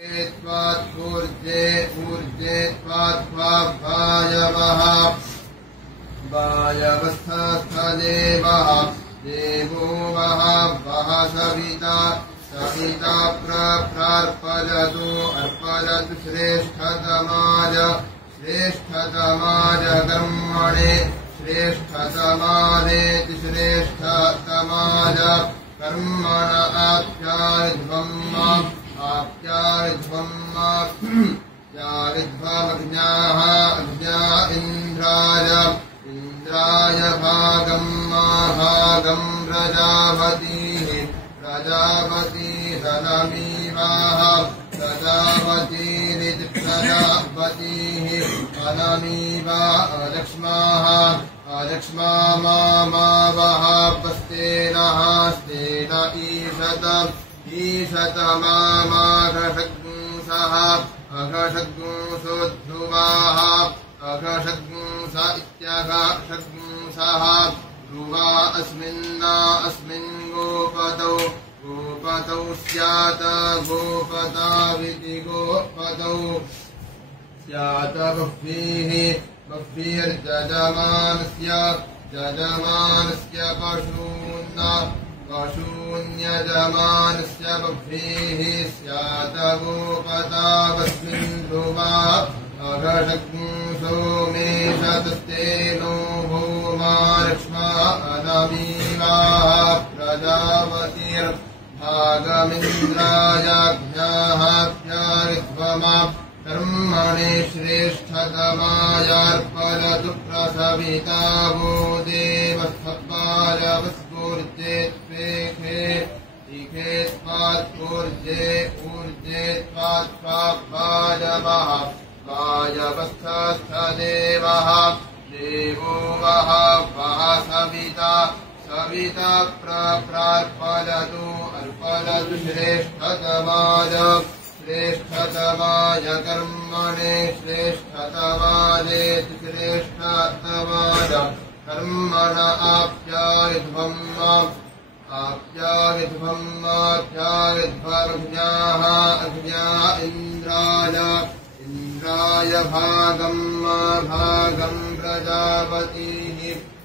ऊर्जे ऊर्जे वायवः वायवस्थस्थदेवः देवो वः वः सविता सविता प्रार्पयतु अर्पयतु श्रेष्ठतमाय श्रेष्ठतमाय कर्मणे श्रेष्ठतमादेति श्रेष्ठतमाय कर्मण आप्यारिध्वम् यारिध्वमग्न्याः अग्न्या इन्द्राय इन्द्राय भागम् भागम् प्रजापतिः प्रजापतिरनमीवाः प्रजापतिरिति प्रजापतिः अनमीवा अलक्ष्माः अलक्ष्मा मावः स्तेनः स्तेन ईशतमाघषग्ंसः अघषग्ंसोऽध्रुवाः अघषग्ंस इत्यघषग्ंसः ध्रुवा अस्मिन् गोपतौ गोपतौ स्यात् गोपताविति गोपतौ स्यात् बह्वीः बह्वीर्जजमानस्य पशून्यजमानस्य बह्वीः स्यात् गोपतावस्मिन् ध्रुवा अघषग्ंसो मेषतस्तेनो भूमा लक्ष्मा अनमीवाः प्रजापतिर्भागमिन्द्रायाज्ञाः प्यारिध्वमा कर्मणे श्रेष्ठतमायार्पयतु प्रसविता वो देवस्थपालवस्फूर्जे त्वेखे इखे त्वात्पूर्जे ऊर्जे त्वात्वायवः वायवस्थस्थदेवः देवो वः वः सविता सविता प्रार्पयतु अर्पयतु श्रेष्ठतमाय श्रेष्ठतमाय कर्मणे श्रेष्ठतमादेति श्रेष्ठतमाय कर्मण आप्याविध्वमग्न्याः अग्न्या इन्द्राय भागम् भागम् प्रजापतिः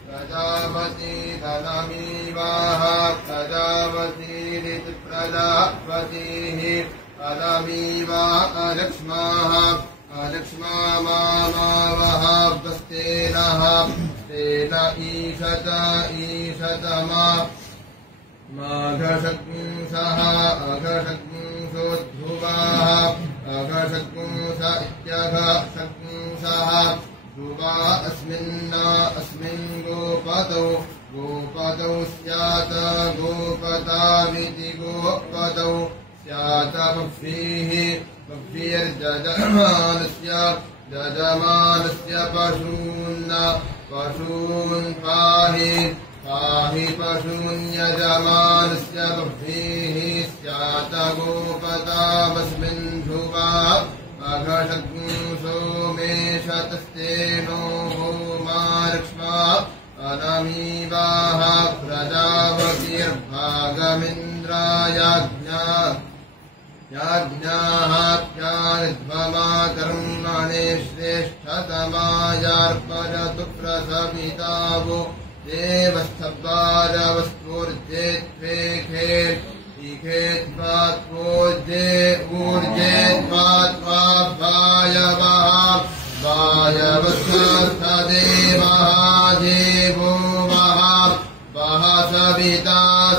प्रजापतिरनमीवाः प्रजापतिरिति प्रजापतिः अनमीवा अलक्ष्माः अलक्ष्मा मावः स्तेनः स्तेन ईशतमा माघषग्ंसः अघषग्ंसोऽध्रुवाः अघषग्ंस इत्यघषग्ंसः ध्रुवा अस्मिन् गोपतौ गोपतौ स्यात् गोपताविति गोपतौ स्यात् बह्वीः बह्वीर्जजमानस्य पशून् पाहि पशून्यजमानस्य बह्वीः स्यात् गोपतावस्मिन् ध्रुवा अघषग्ंसो मेषतस्तेनो भूमा लक्ष्मा अनमीवाः प्रजापतिर्भागमिन्द्रायाज्ञाः प्यारिध्वमा कर्मणे श्रेष्ठतमायार्पयतु प्रसविता वो देवस्थपालवस्फूर्जे त्वेखे इखे त्वात्पूर्जे ऊर्जे त्वायवः वायवस्थस्थदेवः देवो वः वः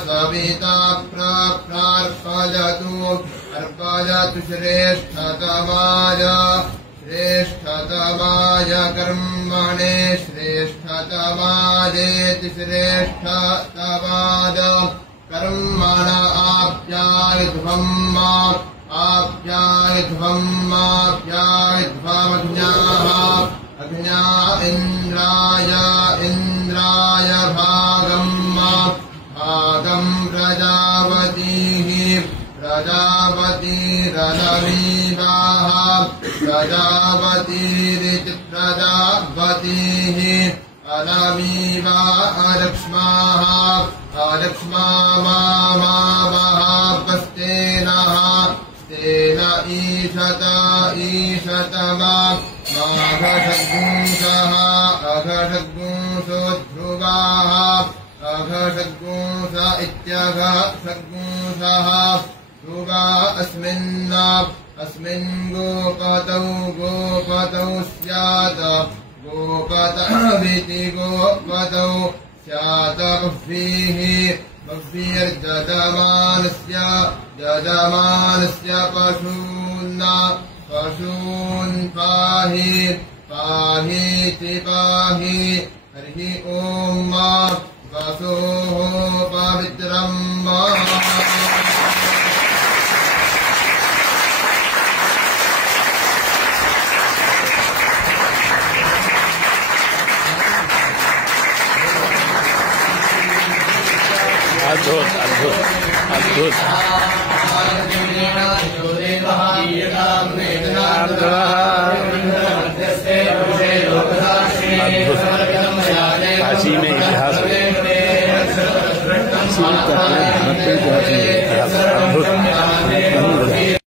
सविता प्रार्पयतु अर्पयतु श्रेष्ठतमाय कर्मणे श्रेष्ठतमादेति श्रेष्ठतमाय कर्मण आप्याविध्वमग्न्याः अग्न्या इन्द्राय भागम् प्रजापतिः प्रजापतिरनमीवाः प्रजापतिरिति प्रजापतिः अनमीवा अलक्ष्माः अलक्ष्मा मावः स्तेन ईशत ईशतमा माघषद्गुंसः अघषद्गुंसो ध्रुवाः अघषद्गुंस इत्यघ षड्गुंसः ध्रुवा अस्मिन् गोपतौ स्यात् गोपतविति गोपतौ स्यात् बह्वीर्जजमानस्य पशून् पाहीति पाहि हरि ओम वसोः पवित्रम् अद्भुत अद्भुत अद्भुत काशी में इतिहास अद्भुत।